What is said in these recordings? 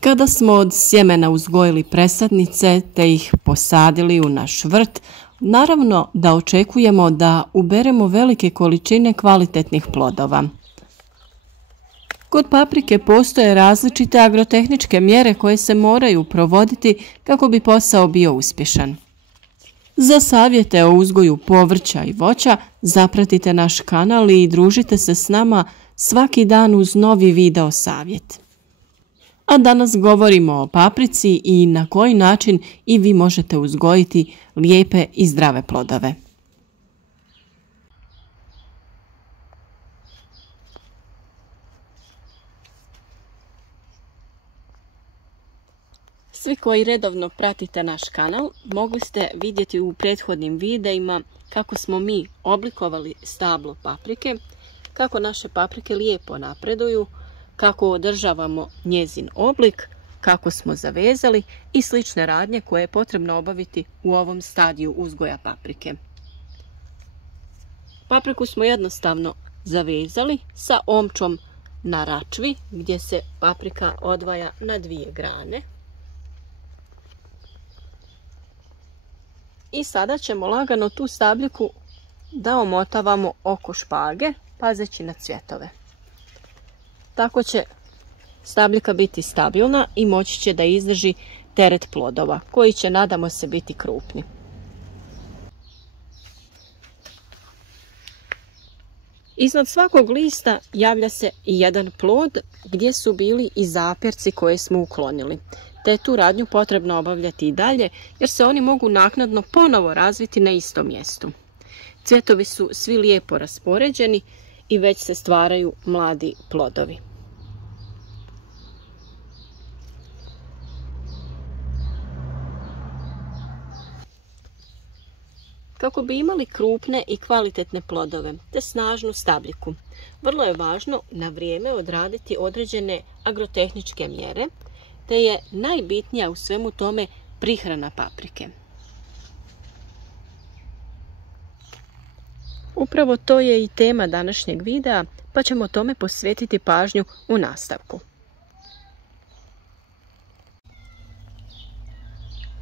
Kada smo od sjemena uzgojili presadnice te ih posadili u naš vrt, naravno da očekujemo da uberemo velike količine kvalitetnih plodova. Kod paprike postoje različite agrotehničke mjere koje se moraju provoditi kako bi posao bio uspješan. Za savjete o uzgoju povrća i voća zapratite naš kanal i družite se s nama svaki dan uz novi video savjet. A danas govorimo o paprici i na koji način i vi možete uzgojiti lijepe i zdrave plodove. Svi koji redovno pratite naš kanal mogli ste vidjeti u prethodnim videima kako smo mi oblikovali stablo paprike, kako naše paprike lijepo napreduju, kako održavamo njezin oblik, kako smo zavezali i slične radnje koje je potrebno obaviti u ovom stadiju uzgoja paprike. Papriku smo jednostavno zavezali sa omčom na račvi gdje se paprika odvaja na dvije grane. I sada ćemo lagano tu stabljiku da omotavamo oko špage, pazeći na cvjetove. Tako će stabljika biti stabilna i moći će da izdrži teret plodova, koji će, nadamo se, biti krupni. Iznad svakog lista javlja se i jedan plod gdje su bili i zapjerci koje smo uklonili. Te je tu radnju potrebno obavljati i dalje jer se oni mogu naknadno ponovo razviti na istom mjestu. Cvjetovi su svi lijepo raspoređeni i već se stvaraju mladi plodovi. Kako bi imali krupne i kvalitetne plodove te snažnu stabljiku, vrlo je važno na vrijeme odraditi određene agrotehničke mjere, te je najbitnija u svemu tome prihrana paprike. Upravo to je i tema današnjeg videa, pa ćemo tome posvetiti pažnju u nastavku.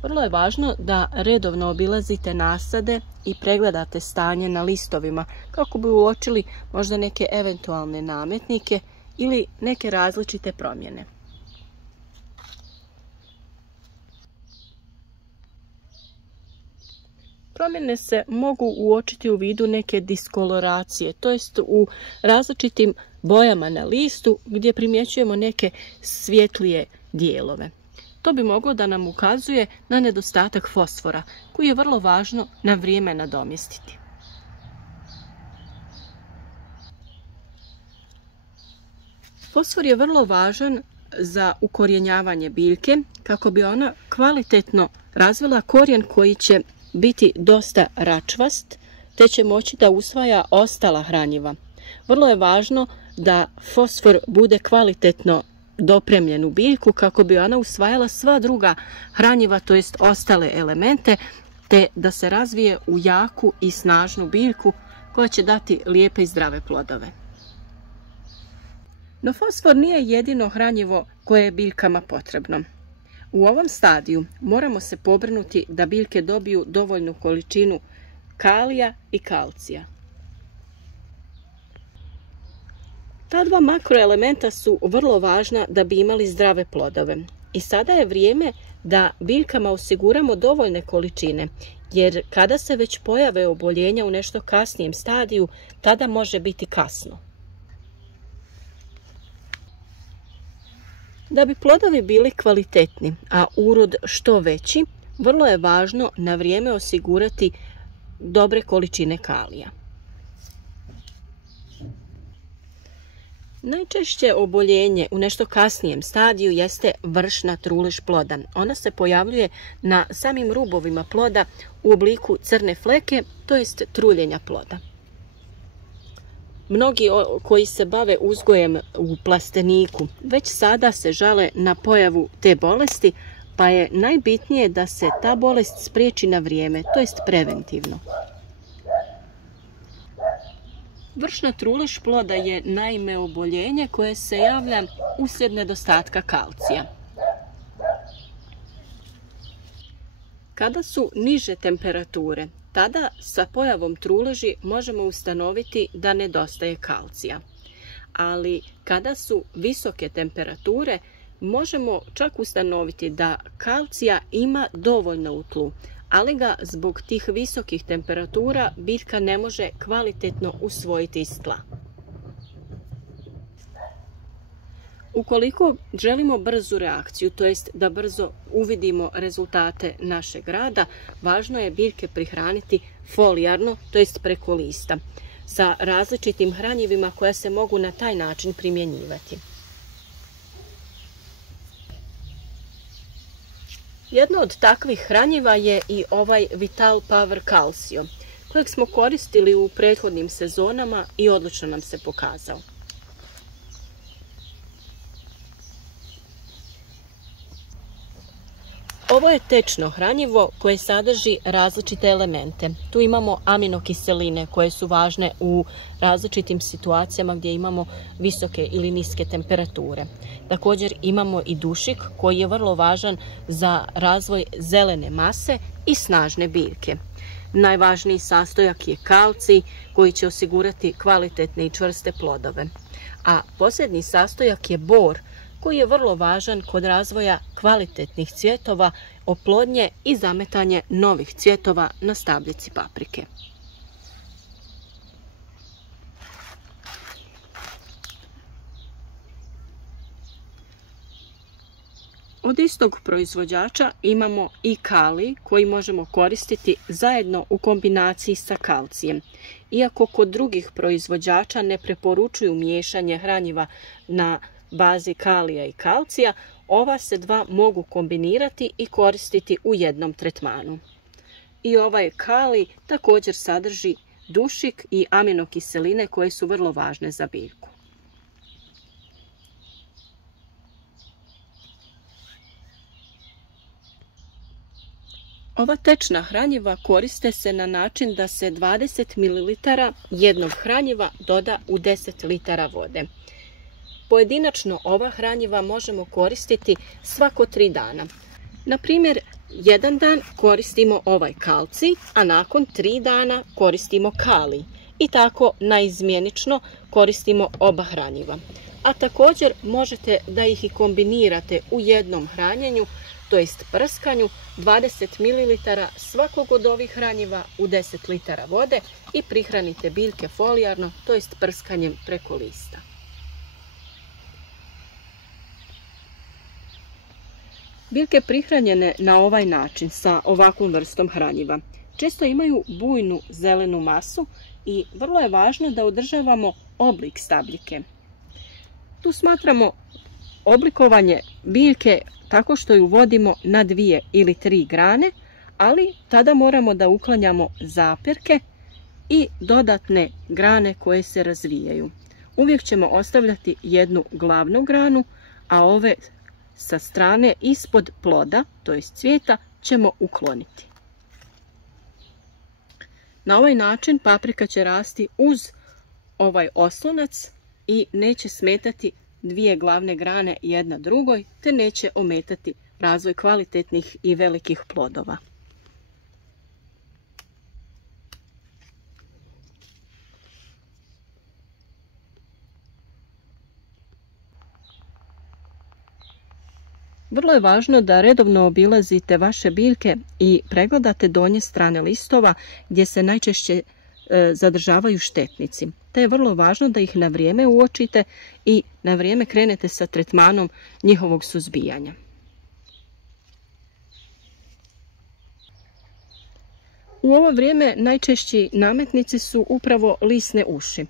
Vrlo je važno da redovno obilazite nasade i pregledate stanje na listovima kako bi uočili možda neke eventualne nametnike ili neke različite promjene. Promjene se mogu uočiti u vidu neke diskoloracije, to jest u različitim bojama na listu gdje primjećujemo neke svjetlije dijelove. To bi moglo da nam ukazuje na nedostatak fosfora, koji je vrlo važno na vrijeme nadomjestiti. Fosfor je vrlo važan za ukorjenjavanje biljke kako bi ona kvalitetno razvila korijen koji će biti dosta račvast, te će moći da usvaja ostala hranjiva. Vrlo je važno da fosfor bude kvalitetno dopremljen u biljku kako bi ona usvajala sva druga hranjiva, to jest ostale elemente, te da se razvije u jaku i snažnu biljku koja će dati lijepe i zdrave plodove. No fosfor nije jedino hranjivo koje je biljkama potrebno. U ovom stadiju moramo se pobrinuti da biljke dobiju dovoljnu količinu kalija i kalcija. Ta dva makroelementa su vrlo važna da bi imali zdrave plodove. I sada je vrijeme da biljkama osiguramo dovoljne količine, jer kada se već pojave oboljenja u nešto kasnijem stadiju, tada može biti kasno. Da bi plodovi bili kvalitetni, a urod što veći, vrlo je važno na vrijeme osigurati dobre količine kalija. Najčešće oboljenje u nešto kasnijem stadiju jeste vršna trulež ploda. Ona se pojavljuje na samim rubovima ploda u obliku crne fleke, to jest truljenja ploda. Mnogi koji se bave uzgojem u plasteniku već sada se žale na pojavu te bolesti, pa je najbitnije da se ta bolest spriječi na vrijeme, to jest preventivno. Vršna trulež ploda je naime oboljenje koje se javlja uslijed nedostatka kalcija. Kada su niže temperature, tada sa pojavom truleži možemo ustanoviti da nedostaje kalcija. Ali kada su visoke temperature, možemo čak ustanoviti da kalcija ima dovoljno u tlu, ali ga zbog tih visokih temperatura biljka ne može kvalitetno usvojiti iz tla. Ukoliko želimo brzu reakciju, to jest da brzo uvidimo rezultate našeg rada, važno je biljke prihraniti folijarno, to jest preko lista, sa različitim hranjivima koja se mogu na taj način primjenjivati. Jedno od takvih hranjiva je i ovaj Vital Power Calcio, kojeg smo koristili u prethodnim sezonama i odlično nam se pokazao. Ovo je tečno hranjivo koje sadrži različite elemente. Tu imamo aminokiseline koje su važne u različitim situacijama gdje imamo visoke ili niske temperature. Također imamo i dušik koji je vrlo važan za razvoj zelene mase i snažne biljke. Najvažniji sastojak je kalcij koji će osigurati kvalitetne i čvrste plodove. A posljednji sastojak je bor koji je vrlo važan kod razvoja kvalitetnih cvjetova, oplodnje i zametanje novih cvjetova na stabljici paprike. Od istog proizvođača imamo i kalij koji možemo koristiti zajedno u kombinaciji sa kalcijem. Iako kod drugih proizvođača ne preporučuju miješanje hranjiva na bazi kalija i kalcija, ova se dva mogu kombinirati i koristiti u jednom tretmanu. I ovaj kalij također sadrži dušik i aminokiseline koje su vrlo važne za biljku. Ova tečna hranjiva koriste se na način da se 20 ml jednog hranjiva doda u 10 litara vode. Pojedinačno ova hranjiva možemo koristiti svako 3 dana. Na primjer, jedan dan koristimo ovaj kalcij, a nakon 3 dana koristimo kalij. I tako naizmjenično koristimo oba hranjiva. A također možete da ih i kombinirate u jednom hranjenju, to jest prskanju, 20 ml svakog od ovih hranjiva u 10 litara vode i prihranite biljke folijarno, to jest prskanjem preko lista. Biljke prihranjene na ovaj način sa ovakvom vrstom hranjiva često imaju bujnu zelenu masu i vrlo je važno da održavamo oblik stabljike. Tu smatramo oblikovanje biljke tako što ju vodimo na 2 ili 3 grane, ali tada moramo da uklanjamo zaperke i dodatne grane koje se razvijaju. Uvijek ćemo ostavljati jednu glavnu granu, a ove sa strane ispod ploda, to jest cvijeta, ćemo ukloniti. Na ovaj način paprika će rasti uz ovaj oslonac i neće smetati 2 glavne grane jedna drugoj, te neće ometati razvoj kvalitetnih i velikih plodova. Vrlo je važno da redovno obilazite vaše biljke i pregledate donje strane listova gdje se najčešće zadržavaju štetnici. Te je vrlo važno da ih na vrijeme uočite i na vrijeme krenete sa tretmanom njihovog suzbijanja. U ovo vrijeme najčešći nametnici su upravo lisne uši.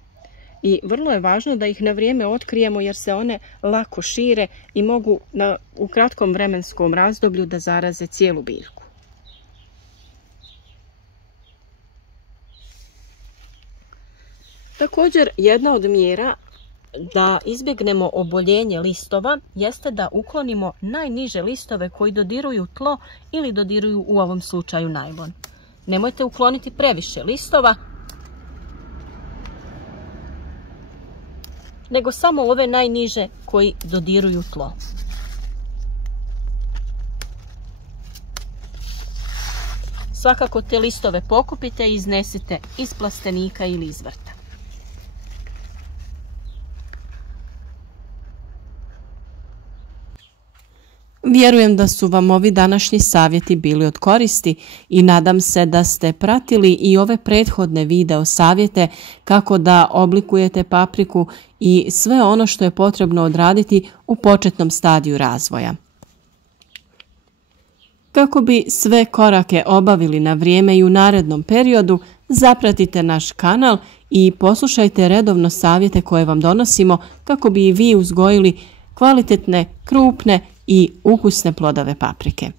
I vrlo je važno da ih na vrijeme otkrijemo jer se one lako šire i mogu u kratkom vremenskom razdoblju da zaraze cijelu biljku. Također, jedna od mjera da izbjegnemo oboljenje listova jeste da uklonimo najniže listove koji dodiruju tlo ili dodiruju u ovom slučaju najlon. Nemojte ukloniti previše listova, nego samo ove najniže koji dodiruju tlo. Svakako te listove pokupite i iznesite iz plastenika ili iz vrta. Vjerujem da su vam ovi današnji savjeti bili od koristi i nadam se da ste pratili i ove prethodne video savjete kako da oblikujete papriku i sve ono što je potrebno odraditi u početnom stadiju razvoja. Kako bi sve korake obavili na vrijeme i u narednom periodu, zapratite naš kanal i poslušajte redovno savjete koje vam donosimo kako bi i vi uzgojili kvalitetne, krupne i ukusne plodove paprike.